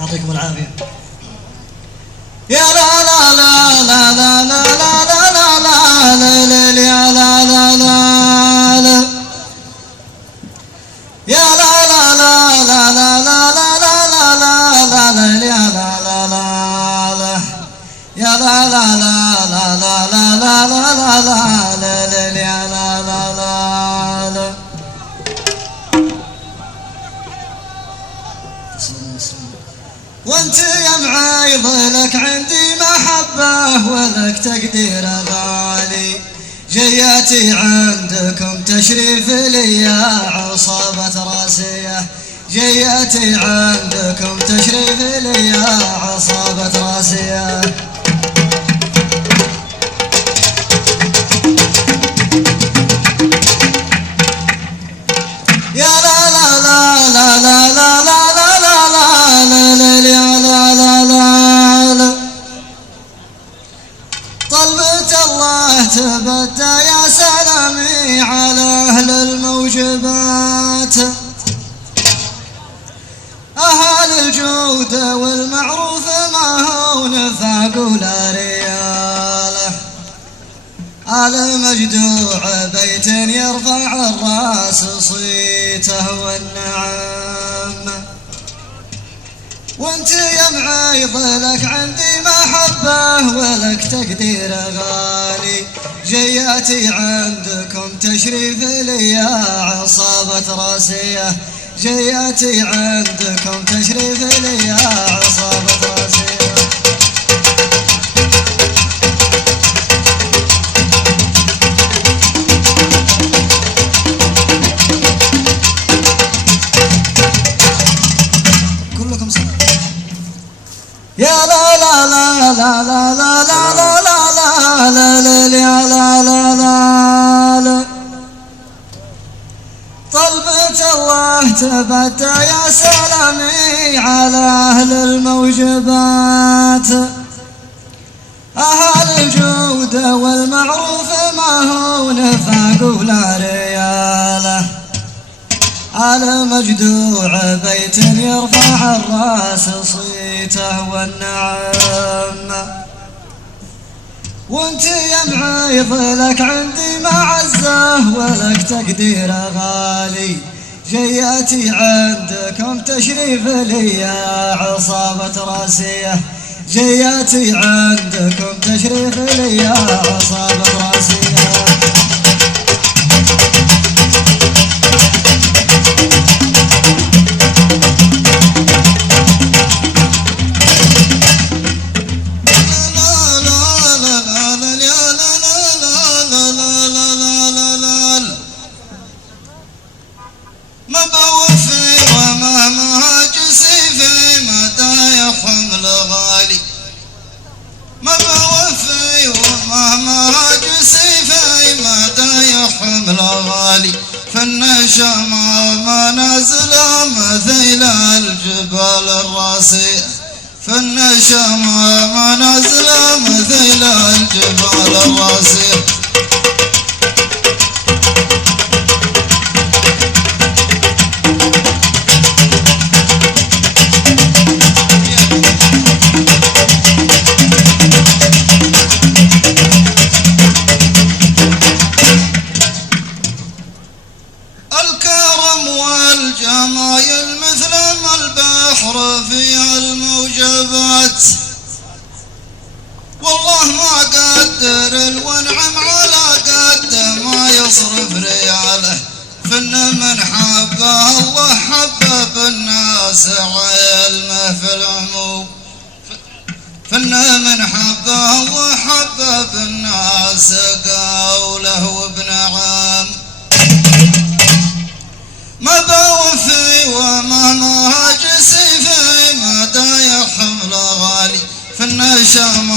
يعطيكم العافية. يا لا لا لا لا لا لا لا لا لا لا لا يا لا لا لا لا يا لا لا لا لا لا لا لا لا لا لا يا لا لا لا يا لا لا لا لا لا لا لا لا لا لا يا لا لا لا. وانت يا معايض لك عندي محبة ولك تقدير غالي، جياتي عندكم تشريف لي يا عصابة راسية، جياتي عندكم تشريف لي يا عصابة راسية. يا لا لا لا لا لا لا لا طلبت الله تبدى يا سلامي على أهل الموجبات، أهل الجود والمعروف ما هو نفاق ولا رياله، على مجدوع بيت يرفع الراس صيته والنعم. وانت يا معايض لك عندي محبة ولك تقدير غالي، جياتي عندكم تشريف لي يا عصابة راسية، جياتي عندكم تشريف لي يا عصابة راسية. يا لا لا لا لا لا لا لا لا لا لا لا لا لا لا طلبت الله تبدى يا سلامي على أهل الموجبات، أهل الجود والمعروف ما هو نفاق ولا رياله، على مجدوع بيت يرفع الراس صيته والنعم. وانت يا معايض لك عندي معزة ولك تقدير غالي، جياتي عندكم تشريف لي يا عصابة راسية، جياتي عندكم تشريف لي يا عصابة راسية. ما بوفي ومهما جسي في مدايا حمل غالي، ما بوفي ومهما جسي في مدايا حمل غالي، فالنشمة منازلها مثل الجبال الراسية، فالنشمة منازلها مثل الجبال الراسية. والجمايل مثل ما البحر في الموجبات، والله ما قدر الونعم على قد ما يصرف رياله، فإن من حبه الله حبب الناس علمه في العموم، فإن من حبه الله حبب الناس قوله وابن عام. ما بوفي وما جسي في مدايا حمل غالي، في النشام